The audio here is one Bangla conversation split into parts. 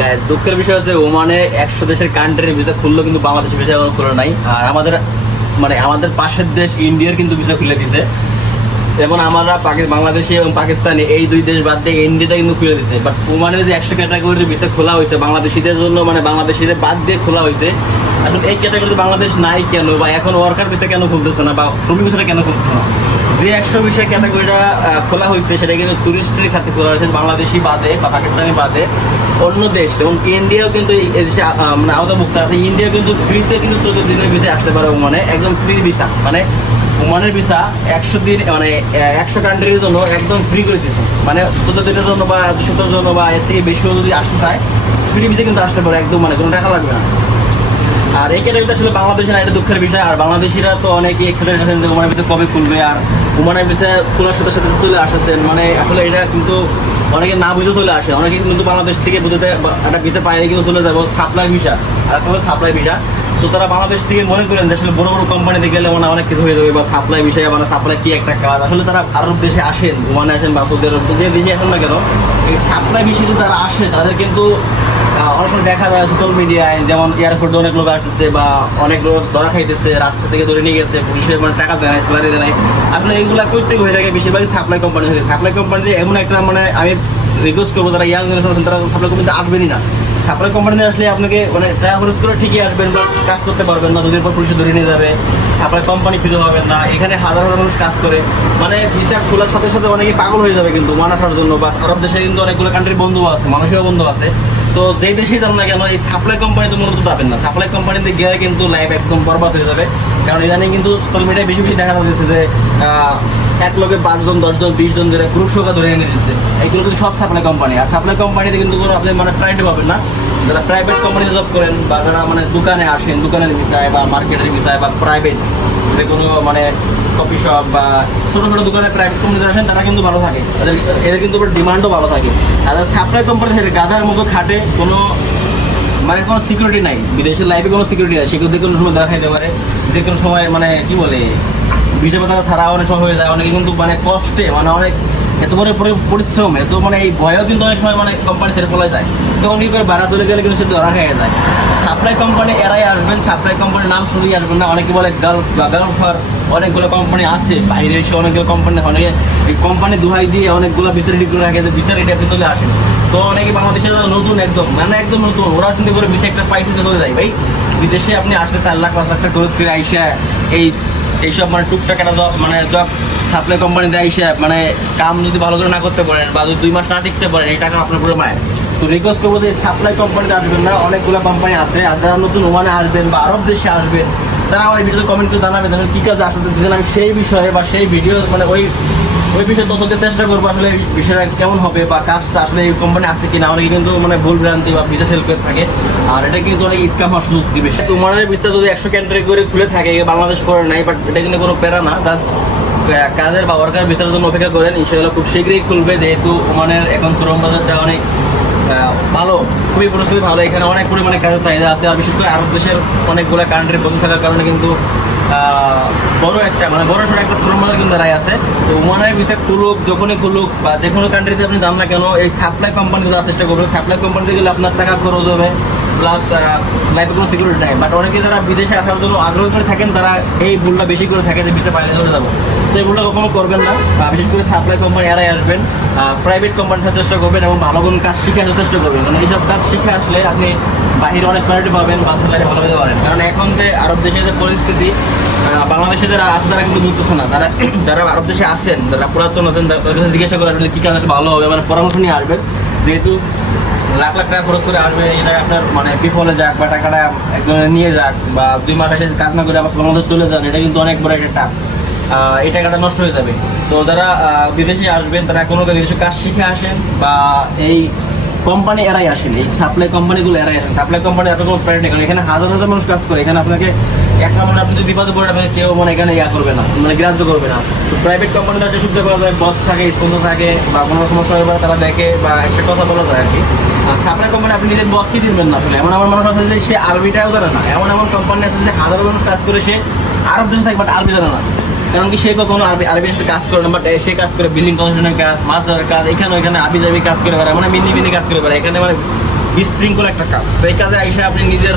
গাইস দুঃখের বিষয় হচ্ছে ওমানে 100 দেশের কান্ট্রির ভিসা খুললো, কিন্তু বাংলাদেশের ভিসা এখনো খোলা নাই। আর আমাদের পাশের দেশ ইন্ডিয়ার কিন্তু ভিসা খুলে দিছে। যেমন আমরা বাংলাদেশি এবং পাকিস্তানি এই দুই দেশ বাদ দিয়ে ইন্ডিয়াটা কিন্তু খুলে দিছে। বাট ওমানের যে 100 ক্যাটাগরির ভিসা খোলা হয়েছে বাংলাদেশিদের জন্য, মানে বাংলাদেশিদের বাদ দিয়ে খোলা হয়েছে, এখন এই ক্যাটাগরিতে বাংলাদেশ নাই কেন, বা এখন ওয়ার্কার ভিসা কেন খুলতেছে না, বা শ্রমিক ভিসাটা কেন খুলতেছে না? যে 100 ভিসা ক্যাটাগরিটা খোলা হয়েছে সেটা কিন্তু টুরিস্টের খাতে খোলা হয়েছে, বাংলাদেশি বাদে বা পাকিস্তানি বাদে অন্য দেশ। এবং ইন্ডিয়াও কিন্তু এই দেশে মানে আওতাভুক্ত আছে। ইন্ডিয়া কিন্তু ফ্রিতে কিন্তু 14 দিনের ভিসা আসতে পারে ওমানে, একদম ফ্রি ভিসা। মানে ওমানের ভিসা 100 দিন, মানে 100 কান্ট্রির জন্য একদম ফ্রি করে দিচ্ছে। মানে 14 দিনের জন্য বা 2 সপ্তাহের জন্য বা এর থেকে বেশিও যদি আসতে চায় ফ্রি ভিসা কিন্তু আসতে পারে একদম, মানে কোনো টাকা লাগবে না। আর এই ক্যাটাগরিটা আসলে বাংলাদেশে না, এটা দুঃখের বিষয়। আর বাংলাদেশিরা তো অনেকেই এক্সাইটেড আছেন যে ওমানের ভিসা কবে খুলবে, আর ওমানের ভিসা খোলার সাথে সাথে চলে আসতেছেন। মানে আসলে এটা কিন্তু অনেকে না বুঝে চলে আসে, অনেকে কিন্তু বাংলাদেশ থেকে বুঝতে একটা ভিসা পাইলে কিন্তু চলে যাবো সাপ্লাই ভিসা, আর একটা হচ্ছে সাপ্লাই ভিসা। তো তারা বাংলাদেশ থেকে মনে করেন যে আসলে বড় বড় কোম্পানিতে গেলে মানে অনেক কিছু হয়ে যাবে, বা সাপ্লাই বিষয়ে মানে সাপ্লাই কি একটা কাজ। আসলে তারা আরব দেশে আসেন, ওমানে আসেন বা সৌদি আরব যে দেশে আসেন না কেন, এই সাপ্লাই বিষয়ে যারা আসে তাদের কিন্তু অনেক সময় দেখা যায় সোশ্যাল মিডিয়ায়, যেমন এয়ারপোর্টে অনেক লোক আসতেছে বা অনেক লোক ধরা খাইতেছে, রাস্তা থেকে ধরে নিয়ে গেছে, পুলিশের মানে টাকা দেয়, স্যালারি দেয়। আসলে এইগুলা করতে হয়ে থাকে বেশিরভাগই সাপ্লাই কোম্পানি হয়ে যায়। সাপ্লাই কোম্পানিতে এমন একটা, মানে আমি রিকোয়েস্ট করবো যারা ইয়াং জেনারেশন আছেন তারা সাপ্লাই কোম্পানিতে আসবেনই না। সাপ্লাই কোম্পানিতে আসলে আপনাকে মানে টাকা খরচ করে ঠিকই আসবেন, বা কাজ করতে পারবেন না, দুদিন পর পুলিশে ধরে নিয়ে যাবে, সাপ্লাই কোম্পানি খুঁজে পাবেন না। এখানে হাজার হাজার মানুষ কাজ করে, মানে ভিসা খোলার সাথে সাথে অনেকে পাগল হয়ে যাবে কিন্তু ওমান আসার জন্য। বা আরব দেশে কিন্তু অনেকগুলো কান্ট্রির বন্ধু আছে, মানুষেরও বন্ধু আছে। তো যেই দেশেই যান না কেন এই সাপ্লাই কোম্পানিতে মূলত যাবেন না। সাপ্লাই কোম্পানিতে গিয়ে কিন্তু লাইফ একদম বরবাদ হয়ে যাবে। কারণ ইদানিং কিন্তু সোশ্যাল মিডিয়ায় বেশি বেশি দেখা যাচ্ছে যে এক লোকে 5 জন 10 জন 20 জন ধরে গ্রুপ সংখ্যা ধরে এনে দিচ্ছে। এইগুলো কিন্তু সব সাপ্লাই কোম্পানি। আর সাপ্লাই কোম্পানিতে কিন্তু কোনো আপনি মানে প্রাইভেট পাবেন না। যারা প্রাইভেট কোম্পানিতে জব করেন বা যারা মানে দোকানে আসেন, দোকানের ভিসায় বা মার্কেটের ভিসায় বা প্রাইভেট যে কোনো মানে কফি শপ বা ছোটো ছোটো দোকানে প্রাইভেট কোম্পানিতে আসেন, তারা কিন্তু ভালো থাকে, এদের কিন্তু ডিমান্ডও ভালো থাকে। আর সাপ্লাই কোম্পানি গাধার মতো খাটে, কোনো মানে কোনো সিকিউরিটি নাই, বিদেশের লাইফে কোনো সিকিউরিটি নাই। সেগুলো কোনো সময় দেখা খাইতে পারে, যে কোনো সময় মানে কি বলে ভিসা পাতা ছাড়া অনেক সময় হয়ে যায়। অনেকে কিন্তু মানে কষ্টে, মানে অনেক এত বড় পরিশ্রম, এত মানে এই ভয়ও কিন্তু অনেক সময় মানে কোম্পানি ছেড়ে পড়ে যায়। তখন কি করে ভাড়া চলে গেলে কিন্তু সে ধরা খেয়ে যায়। সাপ্লাই কোম্পানি এরাই আসবেন, সাপ্লাই কোম্পানির নাম শুনেই আসবেন না। অনেকে বলে গালফ বা গালফার, অনেকগুলো কোম্পানি আছে বাইরে এসে, অনেকগুলো কোম্পানি, অনেকে এই কোম্পানি দোহাই দিয়ে অনেকগুলো বিস্তারিত করে রাখে যে বিস্তারিত আপনি চলে আসেন। তো অনেকে বাংলাদেশের নতুন একদম, মানে একদম নতুন, ওরা চিন্তা করে বেশি একটা পাইসে চলে যায়। ভাই বিদেশে আপনি আসলে 4 লাখ 5 লাখ টাকা খরচ করে আইসা এইসব মানে টুকটাক একটা মানে জব সাপ্লাই কোম্পানিতে আইসা মানে কাম যদি ভালো করে না করতে পারেন বা যদি 2 মাস না টিকতে পারেন, এই টাকা আপনার পুরো মায়ের। তো রিকোয়েস্ট করবো যে সাপ্লাই কোম্পানিতে আসবেন না, অনেকগুলো কোম্পানি আছে। আর যারা নতুন ওমানে আসবেন বা আরব দেশে আসবেন, তারা আমার এই ভিডিওতে কমেন্ট করে জানাবেন যে কী কাজে আসতে দিচ্ছেন। আমি সেই বিষয়ে বা সেই ভিডিও মানে ওই বিষয়ে তথ্য দিতে চেষ্টা করবো, আসলে বিষয়টা কেমন হবে বা কাজটা আসলে এই কোম্পানি আছে কিনা। অনেকে কিন্তু মানে ভুল ভ্রান্তি বা ভিসা সেল করে থাকে, আর এটা কিন্তু অনেক স্ক্যাম হওয়ার সুযোগ দিবে। ওমানের ভিসা যদি 100 ক্যান্ট্রি করে খুলে থাকে, বাংলাদেশ করে নাই, বাট এটা কিন্তু কোনো প্যারা না। জাস্ট কাজের বা ওয়ার্কার ভিসার জন্য অপেক্ষা করেন, ইনশাআল্লাহ খুব শীঘ্রই খুলবে। যেহেতু ওমানের এখন শ্রম বাজারটা অনেক ভালো, খুবই পরিস্থিতি ভালো, এখানে অনেক পরিমাণে কাজের চাহিদা আছে। আর বিশেষ করে আরব দেশের অনেকগুলো কান্ট্রি বন্ধ থাকার কারণে কিন্তু বড় একটা মানে বড় সড়ো একটা শ্রম বাজার কিন্তু দাঁড়ায় আছে। তো ওমানের ভিসা খুলুক, যখনই খুলুক বা যে কোনো কান্ট্রিতে আপনি যান না কেন, এই সাপ্লাই কোম্পানিতে যাওয়ার চেষ্টা করবেন। সাপ্লাই কোম্পানিতে গেলে আপনার টাকা খরচ হবে, প্লাস লাইফে কোনো সিকিউরিটি নেই। বাট অনেকে যারা বিদেশে আসার জন্য আগ্রহ করে থাকেন, তারা এই ভুলটা বেশি করে থাকে যে ভিসা পাইলে চলে যাবো। তো এই ভুলটা কখনো করবেন না। বিশেষ করে সাপ্লাই কোম্পানি এরাই আসবেন, প্রাইভেট কোম্পানি আসার চেষ্টা করবেন এবং ভালো কোনো কাজ শিখে আসার চেষ্টা করবেন। কারণ এইসব কাজ শিখে আসলে আপনি বাহিরে অনেক প্রায়োরিটি পাবেন বা স্যালারি ভালো হতে পারেন। কারণ এখন যে আরব দেশে যে পরিস্থিতি, বাংলাদেশে যারা আছে তারা কিন্তু বুঝতেছে না। তারা যারা আরব দেশে আসেন, যারা পুরাতন আছেন, তাদের কাছে জিজ্ঞাসা করে আসবেন কী কাজ আসলে ভালো হবে, মানে পরামর্শ নিয়ে আসবেন। যেহেতু লাখ লাখ টাকা খরচ করে আসবে, এটা আপনার মানে বিফলে যাক বা টাকাটা একজনে নিয়ে যাক বা 2 মাস এসে কাজ না করে আবার বাংলাদেশ চলে যান, এটা কিন্তু অনেক বড় একটা টাপ। এই টাকাটা নষ্ট হয়ে যাবে। তো যারা বিদেশে আসবেন, তারা কোনো নিজস্ব কাজ শিখে আসেন বা এই কোম্পানি এরাই আসেন, এই সাপ্লাই কোম্পানিগুলো এরাই আসেন। সাপ্লাই কোম্পানি আপনার কোনো ফ্রেন্ড নেই, এখানে হাজার হাজার মানুষ কাজ করে। এখানে আপনাকে এক নম্বর আপনি যদি বিপদে পড়ে, আপনাকে কেউ মানে এখানে করবে না, মানে গ্রাহ্য করবে না। তো প্রাইভেট কোম্পানিতে আসলে সুবিধা করা যায়, বস থাকে, স্পন্সর থাকে, বা কোনো সমস্যা হয়ে পড়ে তারা দেখে বা একটা কথা বলা যায় আর কি। আর সাপ্লাই কোম্পানি আপনি নিজের বসকে চিনবেন না। আসলে এমন আমার মানুষ আছে যে সে আরবিটাও জানে না, এমন কোম্পানি আছে যে হাজারো মানুষ কাজ করে, সে আরব দেশে থাকে বাট আরবি জানে না। কারণ কি সে কখনো আরবি সাথে কাজ করে না, বাট সে কাজ করে বিল্ডিং কনস্ট্রাকশনের কাজ, মাছ ধরার কাজ, এখানে ওইখানে আবি জাবি কাজ করে বেড়ায়, মানে মিনি কাজ করে বেড়ায়। এখানে মানে বিশৃঙ্খল একটা কাজ। তো এই কাজে আইসা আপনি নিজের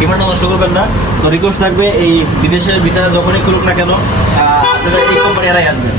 ডিমান্ড নষ্ট করবেন না। তো রিকোয়েস্ট থাকবে এই বিদেশের ভিসা যখনই খুলুক না কেন আপনারা এই কোম্পানি এরাই আসবেন।